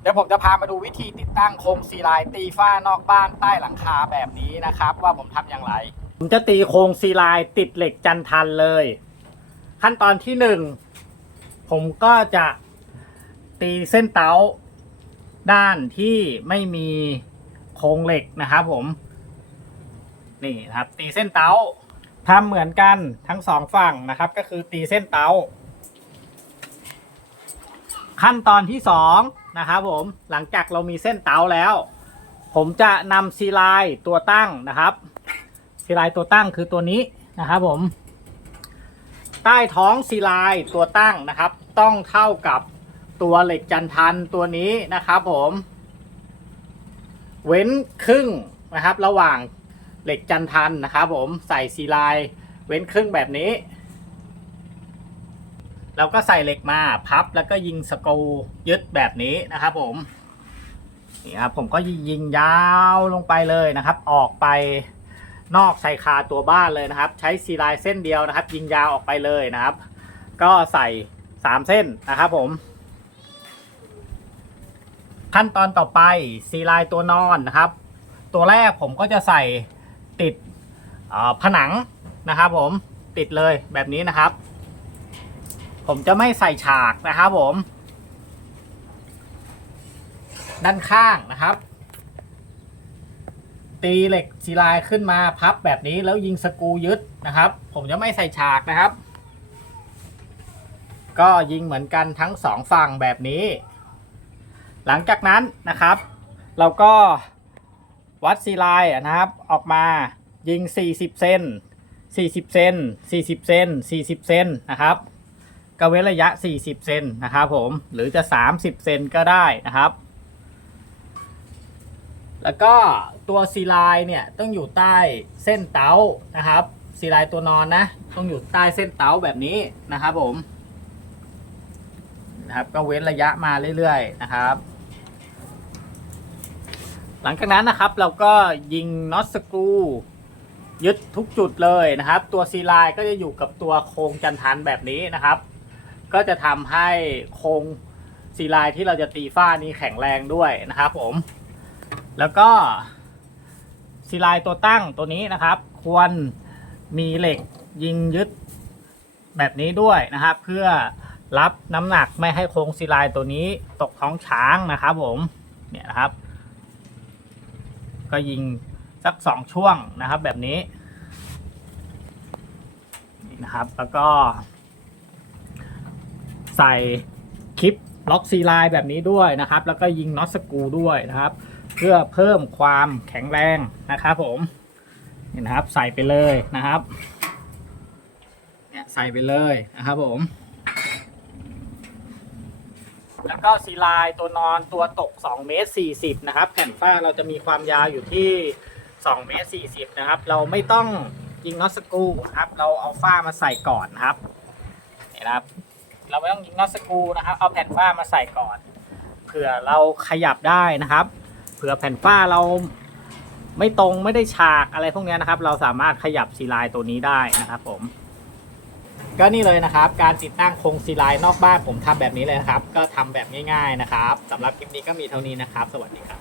เดี๋ยวผมจะพามาดูวิธีติดตั้งโครงซีไลน์ตีฝ้านอกบ้านใต้หลังคาแบบนี้นะครับ ว่าผมทำอย่างไร ผมจะตีโครงซีไลน์ติดเหล็กจันทันเลย ขั้นตอนที่หนึ่งผมก็จะตีเส้นเตาด้านที่ไม่มีโครงเหล็กนะครับผม นี่ครับ ตีเส้นเตาทำเหมือนกันทั้งสองฝั่งนะครับ ก็คือตีเส้นเตาขั้นตอนที่สอง นะครับผมหลังจากเรามีเส้นเตาแล้ว ผมจะนำซีไลน์ตัวตั้งนะครับซีไลน์ตัวตั้งคือตัวนี้นะครับผมใต้ท้องซีไลน์ตัวตั้งนะครับ ต้องเท่ากับตัวเหล็กจันทันตัวนี้นะครับผมเว้นครึ่งนะครับ ระหว่างเหล็กจันทันนะครับผมใส่ซีไลน์เว้นครึ่งแบบนี้ เราก็ใส่เหล็กมาพับแล้วก็ยิงสกูยึดแบบนี้นะครับผมนี่ครับผมก็ยิงยาวลงไปเลยนะครับ ออกไปนอกชายคาตัวบ้านเลยนะครับ ใช้ซีไลน์เส้นเดียวนะครับ ยิงยาวออกไปเลยนะครับ ก็ใส่สามเส้นนะครับผมขั้นตอนต่อไปซีไลน์ตัวนอนนะครับ ตัวแรกผมก็จะใส่ติดผนังนะครับผมติดเลยแบบนี้นะครับ ผมจะไม่ใส่ฉากนะครับผม ด้านข้างนะครับ ตีเหล็กซีลน์ขึ้นมาพับแบบนี้แล้วยิงสกูยึดนะครับ ผมจะไม่ใส่ฉากนะครับ ก็ยิงเหมือนกันทั้งสองฝั่งแบบนี้ หลังจากนั้นนะครับ เราก็วัดซีไลน์นะครับ ออกมายิง 40 เซน40 เซน40 เซน40 เซนนะครับ ก็เว้นระยะ 40 เซนนะครับผมหรือจะ 30 เซนก็ได้นะครับ แล้วก็ตัวซีไลน์เนี่ยต้องอยู่ใต้เส้นเตานะครับซีไลน์ตัวนอนนะ ต้องอยู่ใต้เส้นเตาแบบนี้นะครับผมนะครับก็เว้นระยะมาเรื่อยๆนะครับ หลังจากนั้นนะครับเราก็ยิงน็อตสกรูยึดทุกจุดเลยนะครับ ตัวซีไลน์ก็จะอยู่กับตัวโครงจันทันแบบนี้นะครับ ก็จะทำให้โครงซีลน์ที่เราจะตีฝ้านี้แข็งแรงด้วยนะครับผม แล้วก็ซีลน์ตัวตั้งตัวนี้นะครับ ควรมีเหล็กยิงยึดแบบนี้ด้วยนะครับ เพื่อรับน้ำหนักไม่ให้โครงซีลน์ตัวนี้ตกท้องช้างนะครับผมเนี่ยนะครับ ก็ยิงสักสองช่วงนะครับแบบนี้นี่นะครับ แล้วก็ ใส่คลิปล็อกซีไลน์แบบนี้ด้วยนะครับ แล้วก็ยิงน็อตสกูด้วยนะครับ เพื่อเพิ่มความแข็งแรงนะครับผมนี่นะครับใส่ไปเลยนะครับเนี่ยใส่ไปเลยนะครับผม แล้วก็ซีไลน์ตัวนอนตัวตก2เมตร40นะครับ แผ่นฝ้าเราจะมีความยาวอยู่ที่2เมตร40นะครับ เราไม่ต้องยิงน็อตสกูนะครับ เราเอาฝ้ามาใส่ก่อนนะครับนี่นะครับ เราไม่ต้องยิงน็อตสกูนะครับ เอาแผ่นฝ้ามาใส่ก่อน เผื่อเราขยับได้นะครับ เผื่อแผ่นฝ้าเราไม่ตรงไม่ได้ฉากอะไรพวกนี้นะครับ เราสามารถขยับซีไลน์ตัวนี้ได้นะครับผม ก็นี่เลยนะครับ การติดตั้งโครงซีไลน์นอกบ้านผมทำแบบนี้เลยนะครับ ก็ทำแบบง่าย ๆนะครับสำหรับคลิปนี้ก็มีเท่านี้นะครับ สวัสดีครับ